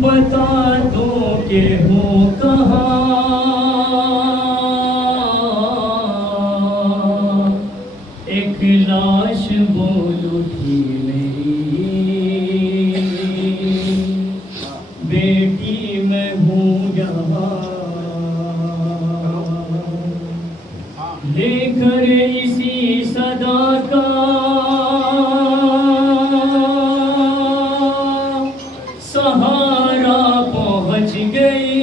بتا دو کہ ہوں کہاں، ایک لاش بول اٹھی میری، بیٹی میں ہوں یہاں، لے کر اسی صدا کا سہارا پہنچ گئی،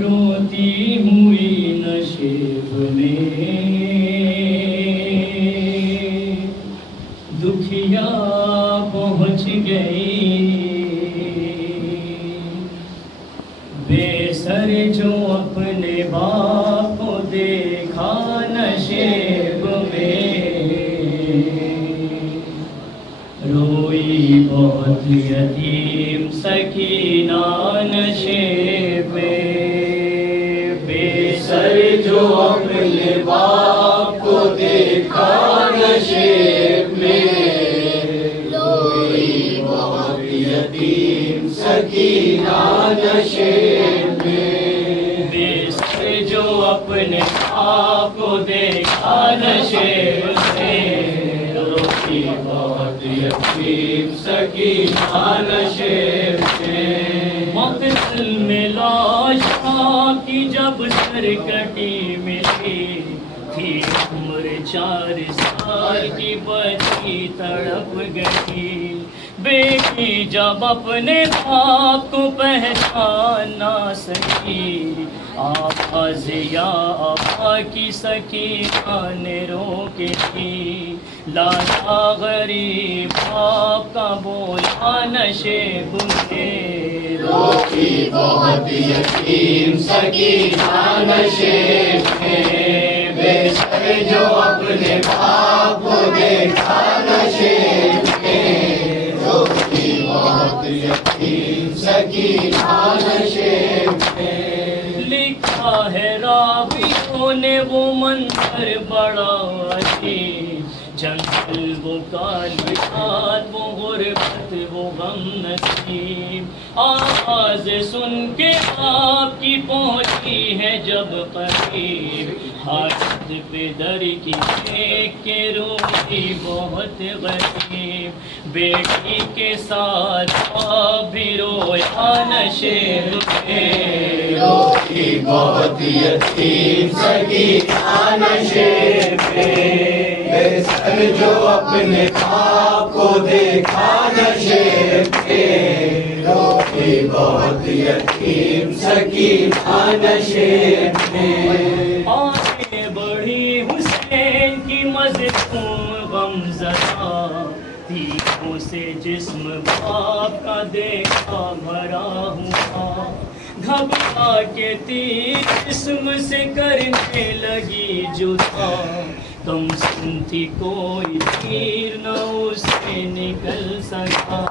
روتی ہوئی نشیب میں دکھیا پہنچ گئی، بے سر جو اپنے باپ کو دیکھا نشیب میں، روئی بہت یتیم سکینہ نشیب میں، بے سر جو اپنے باپ کو دیکھا نشیب میں، روئی بہت یتیم سکینہ نشیب میں، بے سر جو اپنے باپ کو دیکھا نشیب میں، روئی بہت یتیم سکینہ نشیب میں، مقتل میں لاش آپ کی جب سر کٹی ملی تھی، عمر 4 سال کی بچی تڑپ گئی، بیٹی جب اپنے باپ کو پہچان نہ سکی، آواز یا ابا کی سکینہ نے روک دی، لالا غریب باپ کا بولا نشیب میں، روتی بہت یتیم سکینہ نشیب میں، بے سر جو اپنے باپ کو دیکھا نشیب میں، روتی بہت یتیم سکینہ نشیب میں، لکھا ہے راویوں نے وہ منظر بڑا عجیب، جنگل وہ کالی رات وہ غربت وہ غم نصیب، آواز سن کے آپ کی پہنچی ہے جب قریب، حاجت پہ در کی دیکھ کے روئی بہت غریب، بیٹی کے ساتھ آپ بھی رویا نشیب میں، روئی بہت یتیم سکینہ نشیب میں، بے سر جو اپنے باپ کو دیکھا نشیب میں، روئی بہت یتیم سکینہ نشیب میں، آگے بڑھی حسین کی مظلوم غمزدہ، تیغوں سے جسم باپ کا دیکھا بھرا ہوا، گھبرا کے تیر جسم سے کرنے لگی جدا، کم سن تھی کوئی تیر نہ اس سے نکل سکا،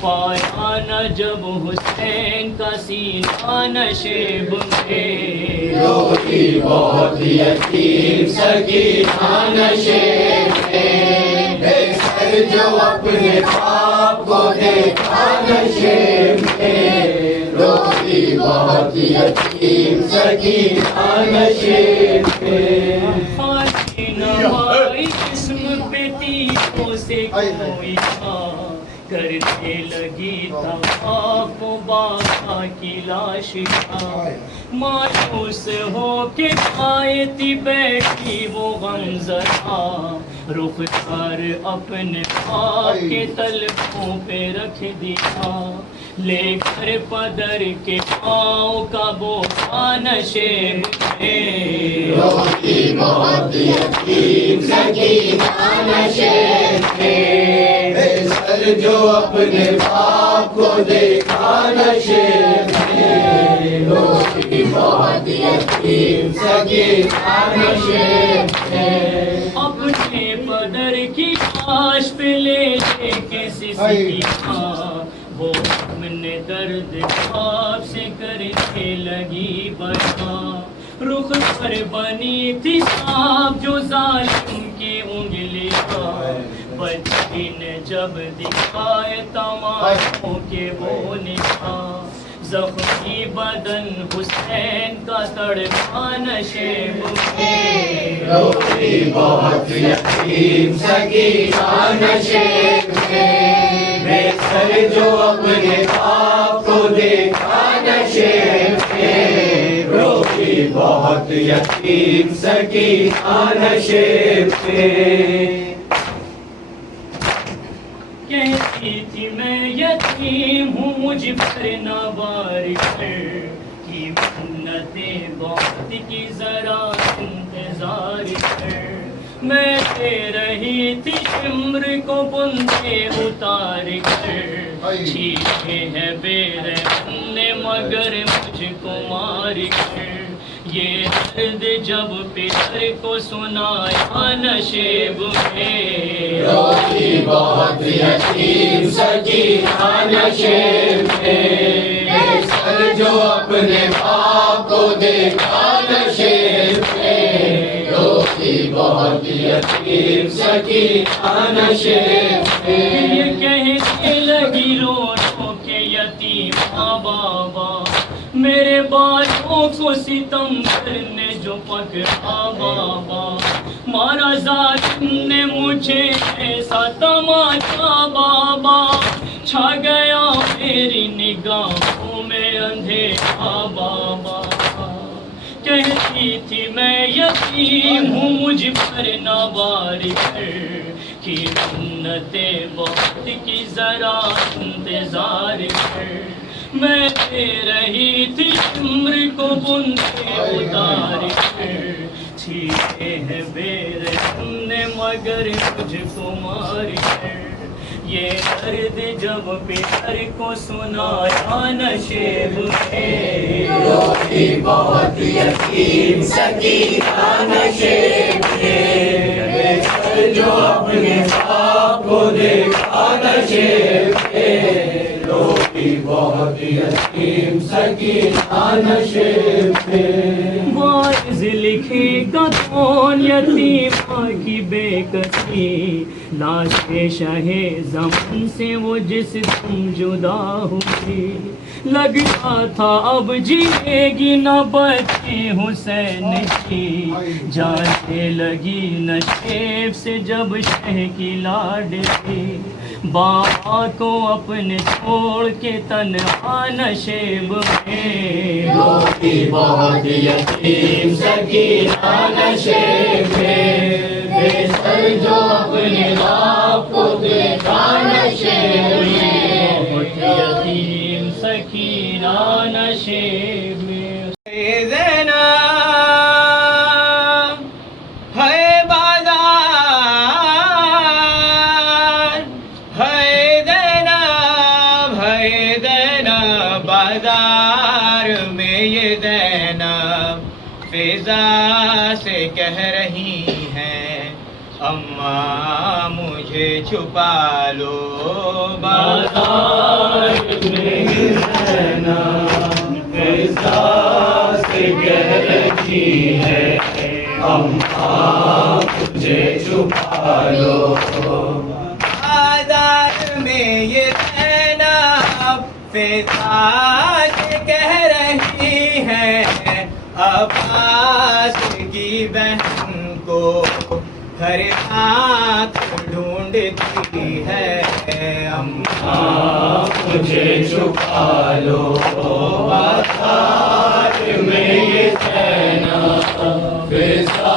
پایا نہ جب حسین کا سینہ نشیب میں، روئی بہت یتیم سکینہ نشیب میں، بے سر جو اپنے باپ کو دیکھا نشیب میں، روئی بہت یتیم سکینہ نشیب میں، نوائی جسم پہ تیغوں سے کوئی تھا، کرنے لگی طواف و بابا کی لاش کا، مایوس ہو کے آئی تھی بیٹھی وہ غمزدہ، رخ کر اپنے باپ کے طلبوں پہ رکھ دیا، لے کر پدر کے پاؤں کا بوسہ نشیب میں، روئی بہت یتیم سکینہ نشیب میں، بے سر جو اپنے باپ کو دیکھا نشیب میں، روئی بہت یتیم سکینہ نشیب میں، اپنے پدر کی لاش پہ لے جے کے سسکیاں، وہ اپنے درد خواب سے کرنے لگی بتا، رخ پر بنی تھی صاف جو ظالم کی بچی نے جب دکھائے تماشوں کے وہ نشان زخمی بدن حسین کا تڑپا نشیب میں روتی بہت یتیم سکینہ نشیب میں بے سر جو اپنے باپ کو دیکھا نشیب میں روتی بہت یتیم سکینہ نشیب میں کہتی تھی میں یتیم ہوں مجھ پر نہ وار کر کی منتیں بہت کی ذرا انتظار کر میں دے رہی تھی شمر کو بنتے اتار کر چھینتے ہیں بے رحم نے مگر مجھ کو مار کر یہ درد جب پتر کو سنایا نشیب میں روتی بہت یتیم سکینہ نشیب میں بے سر جو اپنے باپ کو دیکھا نشیب میں روتی بہت یتیم سکینہ نشیب میں یہ کہنے لگی رو رو کے یتیم بابا میرے بالوں کو ستم کرنے جو پکڑا بابا مارا ذات نے مجھے ایسا تماشا بابا چھا گیا میری نگاہوں میں اندھیرا بابا کہتی تھی میں یتیم ہوں مجھ پر نہ وار کر کی منتیں بہت کی ذرا انتظار کر میں دے رہی تھی عمر کو بنتے اتار کر چھینتے ہیں بے رحم نے مگر مجھ کو مار کر یہ درد جب پتر کو سنایا نشیب میں روتی بہت یتیم سکینہ نشیب میں بے سر جو اپنے باپ کو دیکھا نشیب میں روتی بہت یتیم سکینہ نشیب میں واعظ لکھے گا کون یتیمہ کی بے کسی لاش شہ زمن سے وہ جس دم جدا ہوئی لگتا تھا اب جیے گی نہ بچے حسین کی جانے لگی نشیب سے جب شہ کی لاڈلی بابا کو اپنے چھوڑ کے تنہا نشیب میں روتی بہت یتیم سکینہ نشیب میں بے سر جو اپنے باپ کو دیکھا نشیب میں بہت یتیم سکینہ نشیب میں زینب ہے بازار ہے زینب ہے زینب بازار میں یہ زینب فضا سے کہہ رہی ہیں اماں مجھے چھپا لو بازار میں فضا سے کہہ رہی ہے اماں مجھے چھپا لو بازار میں یہ زینب فضا سے کہہ رہی ہے عباس کی بہن کو ہر آنکھ ڈھونڈتی ہے اماں مجھے چھپا لو بازار میں یہ زینب فضا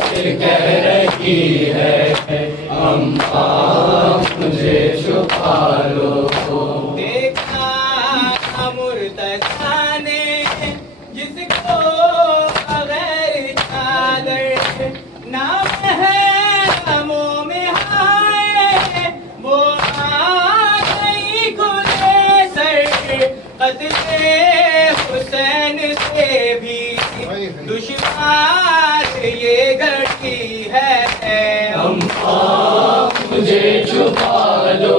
سے کہہ رہی ہے اماں مجھے چھپا لو دیکھا مرتضیٰ نے جس کو بغیر چادر نام ہے ناموں میں ہائے وہ آ گئی کھلے سر قتل حسین سے بھی دشوار یہ گھڑی ہے اماں مجھے چھپا لو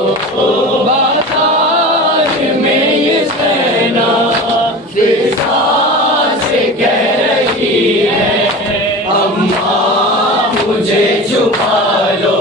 بازار میں یہ زینب فضا سے کہہ رہی ہے اماں مجھے چھپا لو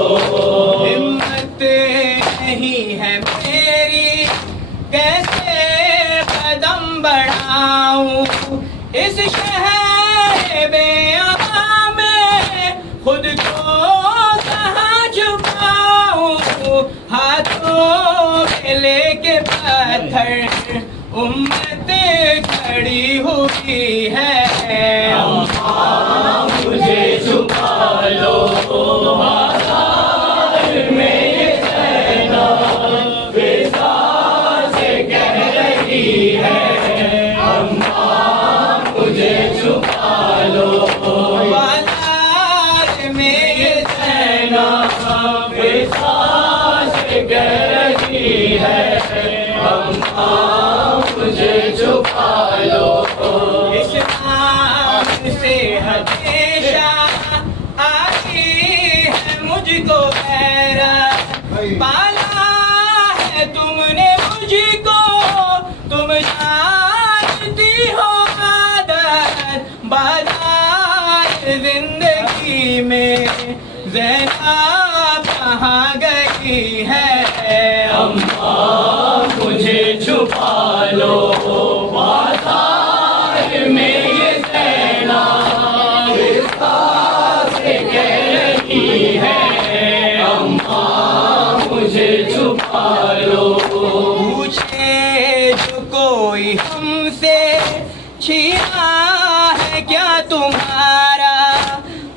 رہی ہے اماں مجھے چھپا لو اس نام سے ہمیشہ آتی ہے مجھ کو غیرت پالا ہے تم نے مجھ کو تم جانتی ہو عادت بازار زندگی میں زینب کہاں گئی ہے اماں مجھے چھپا لو بازار میں یہ زینب سے کہہ رہی ہے اماں مجھے چھپا لو پوچھے جو کوئی ہم سے چھینا ہے کیا تمہارا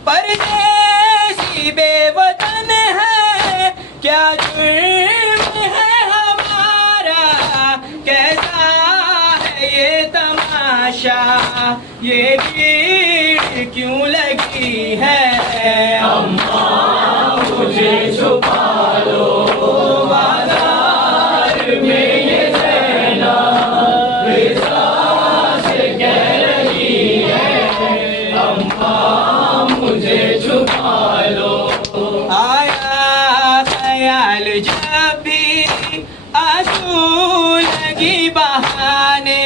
پردیسی بے وطن ہے کیا جرم ہے ہمارا کیسا ہے یہ تماشا یہ بھیڑ کیوں لگی ہے اماں مجھے چھپا لو بازار میں یہ زینب سے کہہ رہی ہے اماں مجھے چھپا لو آیا خیال جب بھی آنسو لگی بہانے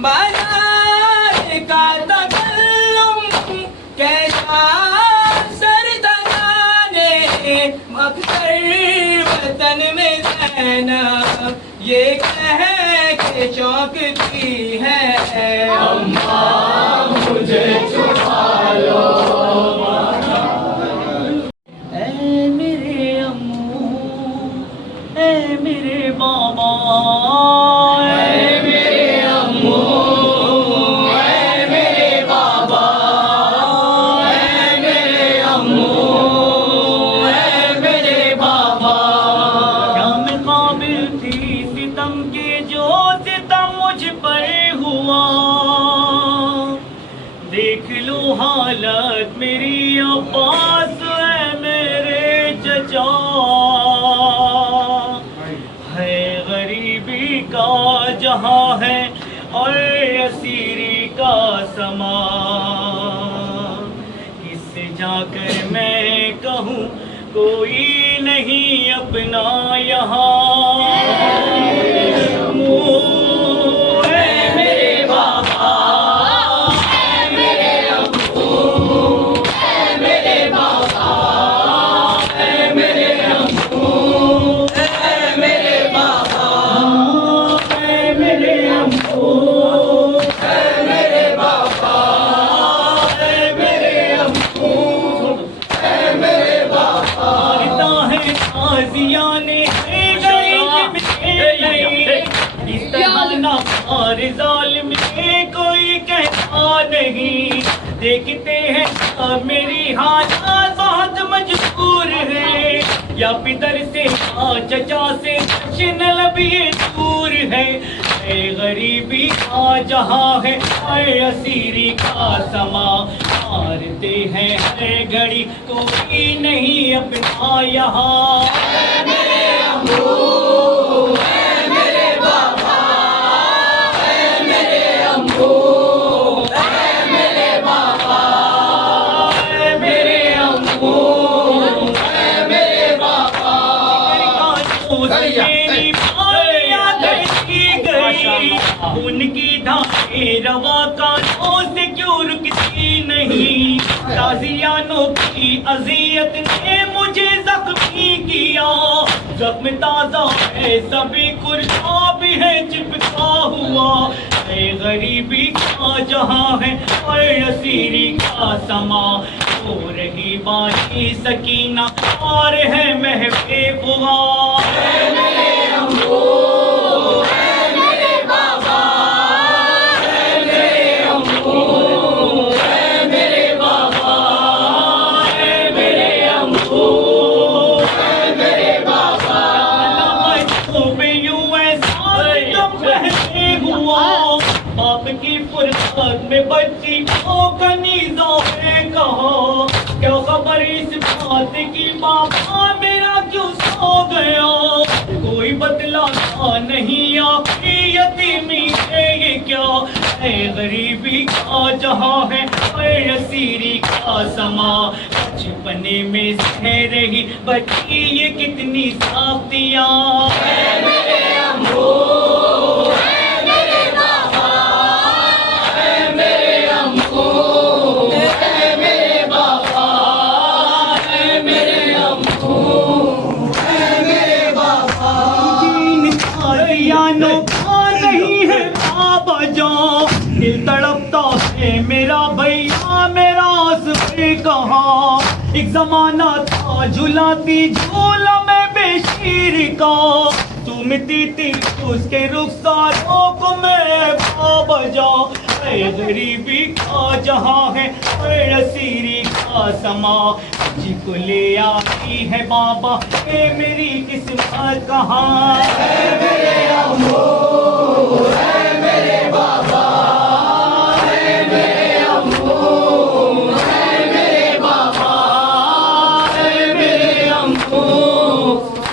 بازار کا تکلم کیسا سر دگانے مقصر وطن میں زینب یہ کہہ کے چونکتی ہے اماں مجھے چھپا لو اے میرے امو اے میرے بابا اے میرے امو اے میرے بابا اے میرے امو اے میرے بابا کیا میں قابل تھی ستم کے جو ستم مجھ پر ہوا دیکھ لو حالت میری عباس اے میرے چچا ہے غریبی کا جہاں ہے اور اسیری کا سما کس سے جا کر میں کہوں کوئی نہیں اپنا یہاں اے میرے بابا اے میرے امو اے میرے بابا اے میرے امو اے میرے بابا اے میرے امو اے میرے بابا اے میرے امو اے میرے بابا مارتا ہے تازیانے اس طرح نہ مار ظالم سے کوئی کہتا نہیں دیکھتے ہیں اب میری حالات بہت مجبور ہے یا پدر سے یا چچا سے بچن لب یہ دور ہے اے غریبی کا جہاں ہے اے اسیری کا سما مارتے ہیں ہر گھڑی کوئی نہیں اپنا یہاں اے میرے امو اے میرے بابا اے میرے امو اے میرے بابا اے میرے امو اے میرے بابا میری بالیاں دھڑکی گئی ان کی دھاگے روا کانوں سے کیوں رکتی نہیں تازیانوں کی اذیت نے مجھے زخمی کیا زخم تازہ ہے سبھی کرتا بھی ہے چپکا ہوا اے غریبی کا جہاں ہے اے اسیری کا سما ہو رہی بانی سکینہ اور ہے محو غبار اے میرے امو اے میرے بابا اے میرے امو اے میرے بابا اے میرے امو اے میرے بابا باپ کی فرصت میں بچی کو کنیزہ ہے کہا کیا خبر اس بات کی بابا میرا کیوں سو گیا کوئی بتا لاتا نہیں آخری یتیمی ہے یہ کیا اے غریبی کا جہاں ہے اے اسیری کا سما بچپنے میں سہ رہی بچی یہ کتنی ساختیاں اے میرے امبو اے میرے بابا اے میرے امبو اے میرے بابا اے میرے امبو اے میرے بابا دین قادیانوں کا نہیں ہے بابا جان دل تڑپتا ہے میرا بھیا میرا صبح کہاں ایک زمانہ تھا جھلاتی جھولا میں بے شیر کا چومتی تھی اس کے رخساروں کو میں بابا جان اے غریبی کا جہاں ہے اے اسیری کا سما جی کو لے آتی ہے بابا اے میری قسمت کہاں اے میرے امبو اے میرے بابا اے میرے امبو اے میرے بابا اے میرے امبو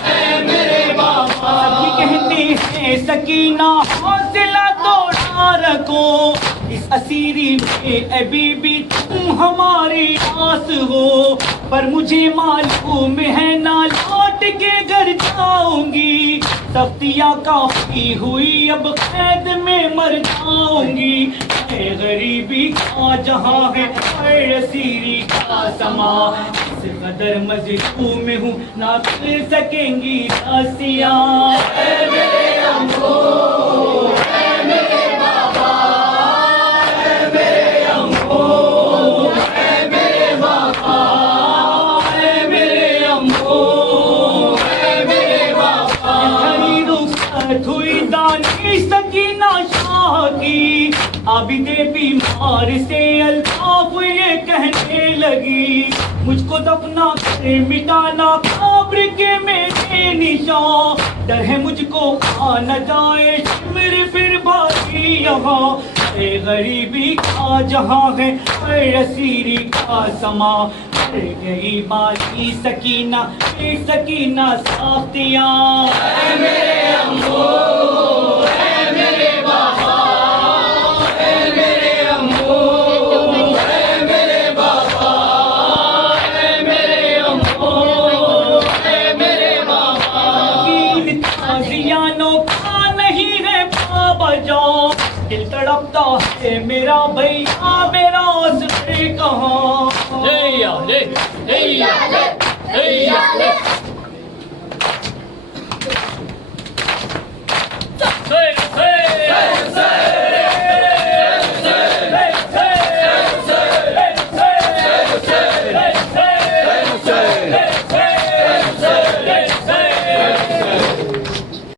اے میرے بابا سبھی کہتے ہیں سکینہ حوصلہ توڑا رکھو اس اسیری میں اے بی بی تم ہماری آس ہو پر مجھے معلوم ہے نہ لوٹ کے گھر جاؤں گی سختیاں کافی ہوئی اب قید میں مر جاؤں گی اے غریبی کا جہاں ہے اے اسیری کا سما اس قدر مظلوم میں ہوں نہ کر سکیں گی راسیاں اے میرے امبو اے میرے بابا اے میرے امبو اے میرے بابا اے میرے امبو اے میرے بابا گھڑی رخصت ہوئی دانش سکینہ شاہ کی عابد بیمار سے الطاف یہ کہنے لگی مجھ کو دفنا کر مٹانا قبر کے میرے نشان ڈر ہے مجھ کو آ نہ جائے شمر پھر بھاگی یہاں اے غریبی کا جہاں ہے اے اسیری کا سما مر گئی باقی سکینہ اے سکینہ ساختیاں اے میرے امبو اے میرے بابا اے میرے امبو اے میرے بابا اے میرے امبو اے میرے بابا دین قادیانوں کا نہیں ہے بابا جان دل تڑپتا ہے میرا بھیا میرا صبح کہاں جے